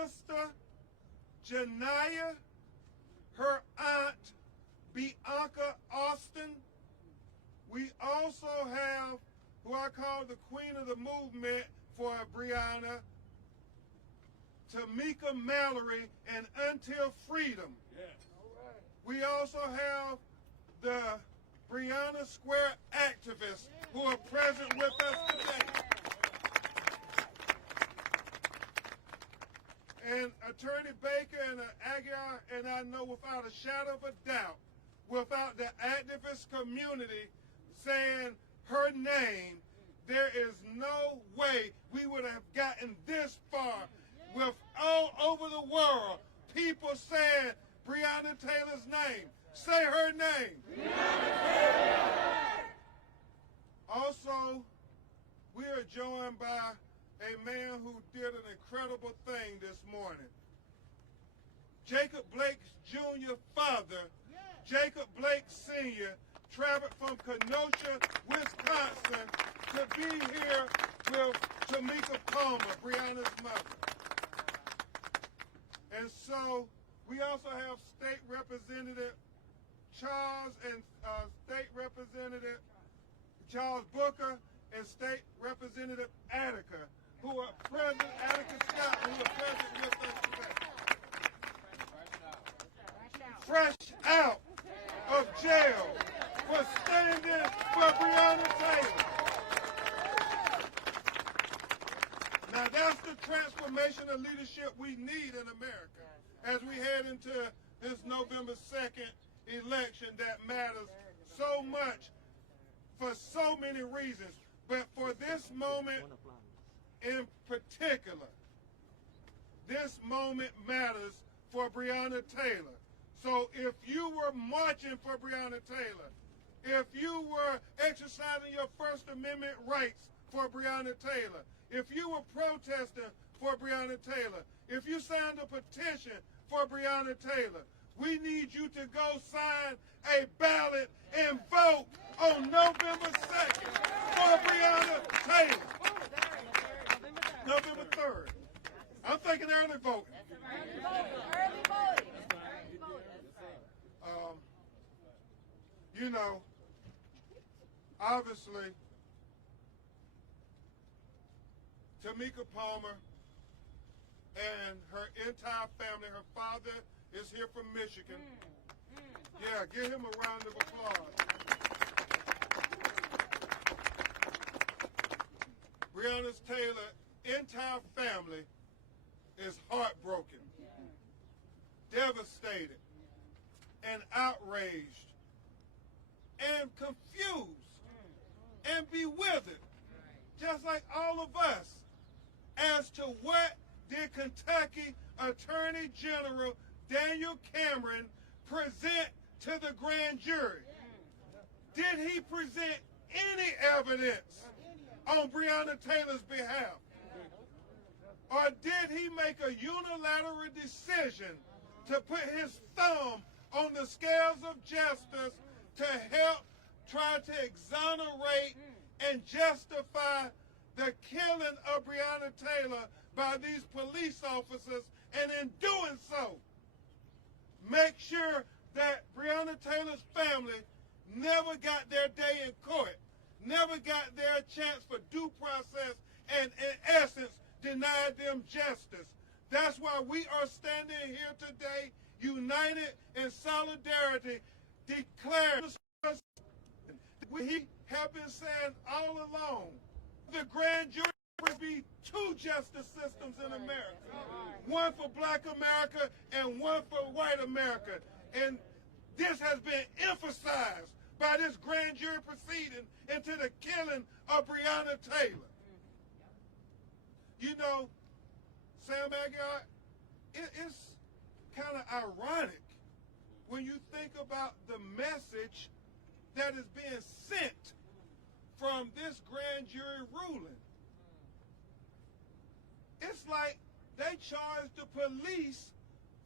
sister, Janiyah, her aunt, Bianca Austin. We also have who I call the queen of the movement for Breonna, Tamika Mallory, and Until Freedom. Yes. We also have the Breonna Square activists who are present with us today. And Attorney Baker and Aguiar and I know without a shadow of a doubt, without the activist community saying her name, there is no way we would have gotten this far with all over the world people saying Breonna Taylor's name. Say her name. Breonna Taylor. Also, we are joined by a man who did an incredible thing this morning. Jacob Blake's Jr. father, Jacob Blake Sr., traveled from Kenosha, Wisconsin, to be here with Tamika Palmer, Breonna's mother. And so we also have State Representative Charles and State Representative Charles Booker and State Representative Attica, who are present, Attica Scott, who are present with us today. Fresh out of jail for standing for Breonna Taylor. Now that's the transformation of leadership we need in America as we head into this November 2nd election that matters so much for so many reasons. But for this moment in particular, this moment matters for Breonna Taylor. So if you were marching for Breonna Taylor, if you were exercising your First Amendment rights for Breonna Taylor, if you were protesting for Breonna Taylor, if you signed a petition for Breonna Taylor, we need you to go sign a ballot and vote on November 2nd for Breonna Taylor. November 3rd. I'm thinking early voting. Early voting. You know, obviously, Tamika Palmer and her entire family, her father is here from Michigan. Yeah, give him a round of applause. Breonna Taylor's entire family is heartbroken, devastated, and outraged, and confused, and bewildered, just like all of us, as to what did Kentucky Attorney General Daniel Cameron present to the grand jury? Did he present any evidence on Breonna Taylor's behalf? Or did he make a unilateral decision to put his thumb on the scales of justice to help try to exonerate and justify the killing of Breonna Taylor by these police officers, and in doing so, make sure that Breonna Taylor's family never got their day in court, never got their chance for due process, and in essence, denied them justice. That's why we are standing here today, united in solidarity, declaring we have been saying all along, the grand jury will be two justice systems in America. One for black America and one for white America. And this has been emphasized by this grand jury proceeding into the killing of Breonna Taylor. You know, Sam Aguiar, it's kind of ironic when you think about the message that is being sent from this grand jury ruling. It's like they charged the police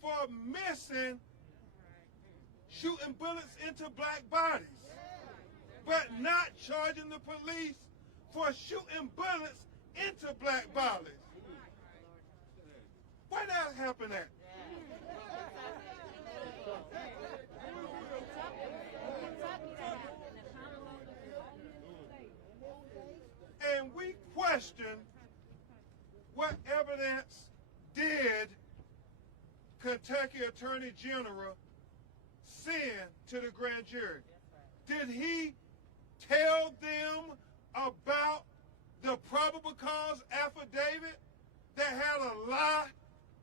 for missing shooting bullets into black bodies, but not charging the police for shooting bullets into black bodies. Where that happen at? And we question what evidence did Kentucky Attorney General send to the grand jury? Did he tell them about the probable cause affidavit that had a lie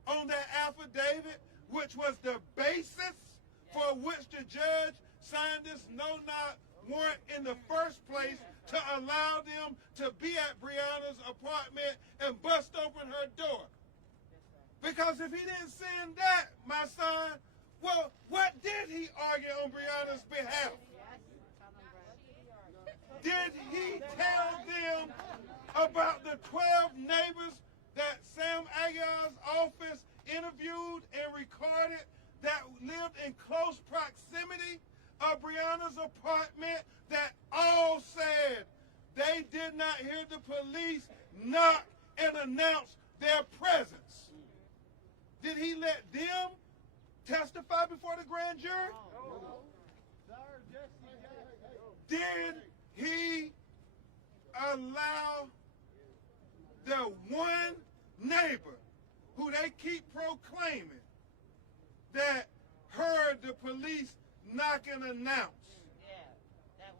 on that affidavit, which was the basis for which the judge signed this no-knock warrant in the first place to allow them to be at Breonna's apartment and bust open her door? Because if he didn't send that, my son, well, what did he argue on Breonna's behalf? Did he tell them about the 12 neighbors that Sam Aguiar's office interviewed and recorded that lived in close proximity of Breonna's apartment that all said they did not hear the police knock and announce their presence? Did he let them testify before the grand jury? Did he allow the one neighbor who they keep proclaiming that heard the police knock and announce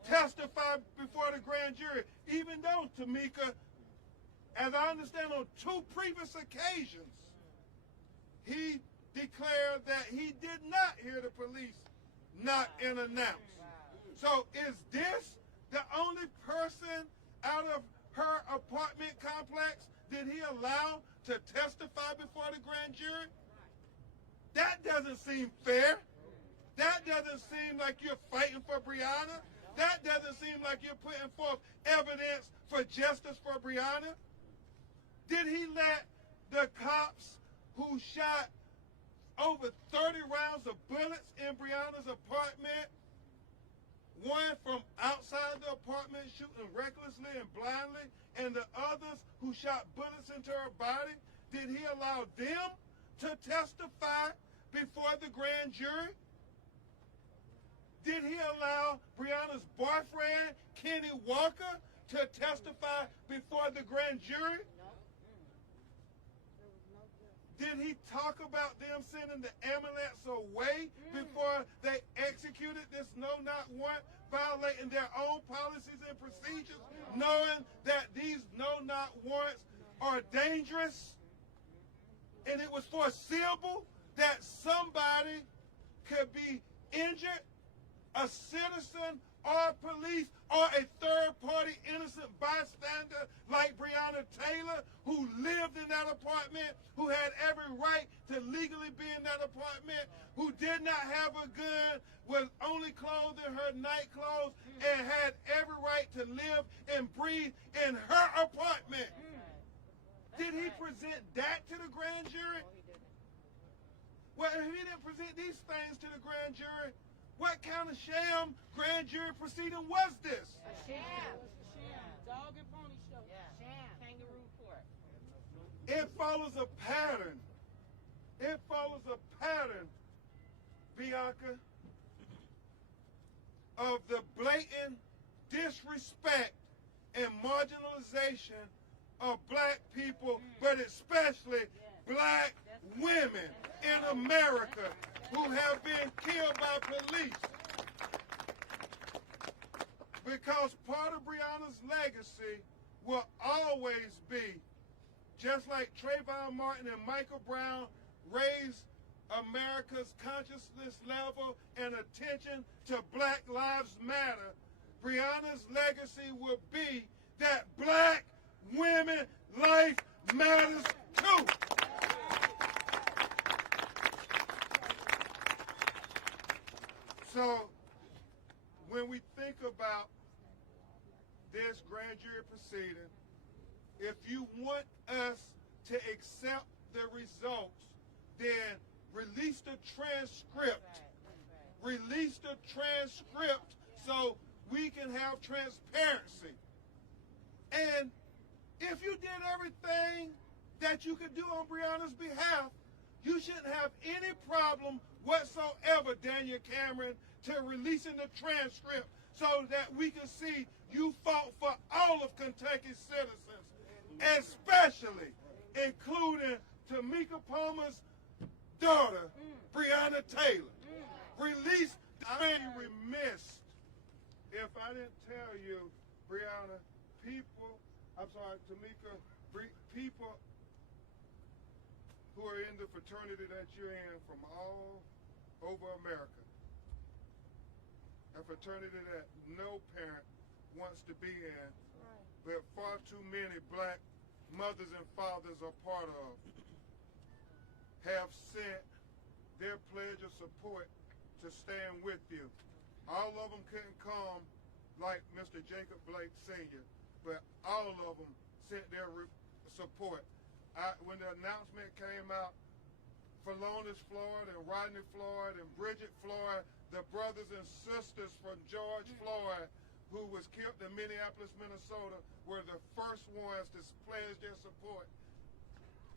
testify before the grand jury, even though, Tamika, as I understand, on 2 previous occasions, he declared that he did not hear the police knock and announce. So is this the only person out of her apartment complex did he allow to testify before the grand jury? That doesn't seem fair. That doesn't seem like you're fighting for Breonna. That doesn't seem like you're putting forth evidence for justice for Breonna. Did he let the cops who shot over 30 rounds of bullets in Breonna's apartment, one from outside the apartment shooting recklessly and blindly, and the others who shot bullets into her body, did he allow them to testify before the grand jury? Did he allow Breonna's boyfriend, Kenny Walker, to testify before the grand jury? Did he talk about them sending the ambulance away before they executed this no-knock warrant, violating their own policies and procedures, knowing that these no-knock warrants are dangerous? And it was foreseeable that somebody could be injured, a citizen or police or a third-party innocent bystander like Breonna Taylor, who lived in that apartment, who had every right to legally be in that apartment, who did not have a gun, was only clothed in her night clothes, and had every right to live and breathe in her apartment. Did he present that to the grand jury? Well, if he didn't present these things to the grand jury, what kind of sham grand jury proceeding was this? A sham. Dog and pony show. Sham. Kangaroo court. It follows a pattern. It follows a pattern, Bianca, of the blatant disrespect and marginalization of black people, but especially black women in America who have been killed by police. Because part of Breonna's legacy will always be, just like Trayvon Martin and Michael Brown raised America's consciousness level and attention to Black Lives Matter, Breonna's legacy will be that black women life matters too. So when we think about this grand jury proceeding, if you want us to accept the results, then release the transcript. Release the transcript so we can have transparency. And if you did everything that you could do on Breonna's behalf, You shouldn't have any problem whatsoever, Daniel Cameron, to releasing the transcript so that we can see you fought for all of Kentucky's citizens, especially including Tamika Palmer's daughter, Breonna Taylor. Release. I'd be remiss if I didn't tell you, Breonna, Tamika, people who are in the fraternity that you're in from all over America, a fraternity that no parent wants to be in, but far too many black mothers and fathers are part of, have sent their pledge of support to stand with you. All of them couldn't come like Mr. Jacob Blake Sr., but all of them sent their support. When the announcement came out, Philonise Floyd and Rodney Floyd and Bridget Floyd, the brothers and sisters from George Floyd, who was killed in Minneapolis, Minnesota, were the first ones to pledge their support.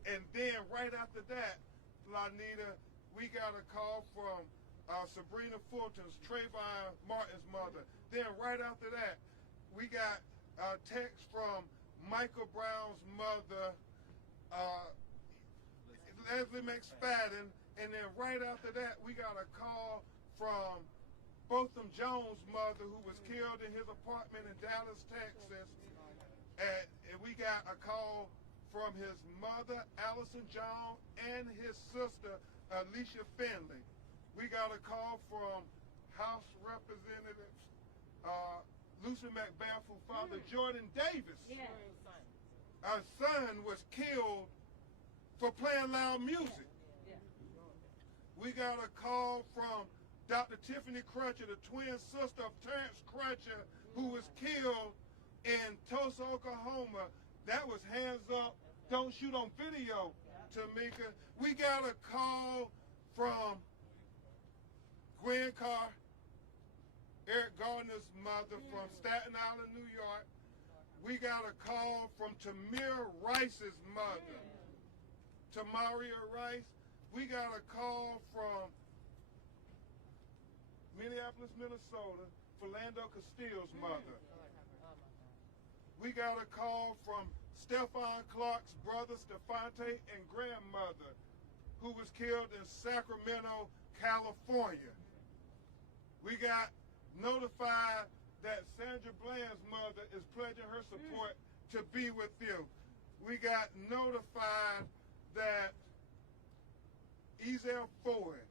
And then right after that, Lanita, we got a call from Sabrina Fulton's, Trayvon Martin's mother. Then right after that, we got a text from Michael Brown's mother, Leslie McSpadden, and then right after that, we got a call from Botham Jones' mother, who was killed in his apartment in Dallas, Texas. And we got a call from his mother, Allison Jones, and his sister, Alicia Finley. We got a call from House Representatives Lucy McBath, who father Jordan Davis. Our son was killed for playing loud music. We got a call from Dr. Tiffany Crutcher, the twin sister of Terrence Crutcher, who was killed in Tulsa, Oklahoma. That was hands up, don't shoot on video, Tamika. We got a call from Gwen Carr, Eric Gardner's mother from Staten Island, New York. We got a call from Tamir Rice's mother, Tamaria Rice. We got a call from Minneapolis, Minnesota, Philando Castile's mother. We got a call from Stephon Clark's brother, Stephante, and grandmother, who was killed in Sacramento, California. We got notified that Sandra Bland's mother is pledging her support to be with you. We got notified that Ezel Ford,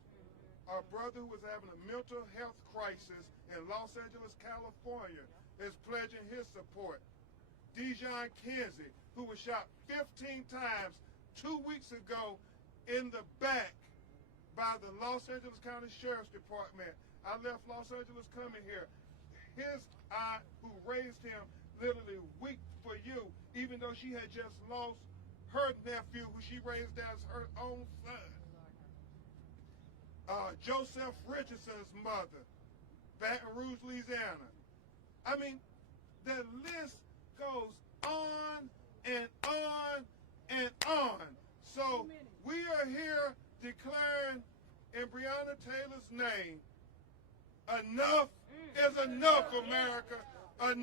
our brother who was having a mental health crisis in Los Angeles, California, is pledging his support. Dijon Kinsey, who was shot 15 times 2 weeks ago in the back by the Los Angeles County Sheriff's Department. I left Los Angeles coming here. His aunt, who raised him, literally wept for you, even though she had just lost her nephew, who she raised as her own son. Joseph Richardson's mother, Baton Rouge, Louisiana. I mean, the list goes on and on and on. So we are here declaring in Breonna Taylor's name, enough is enough, America. Enough.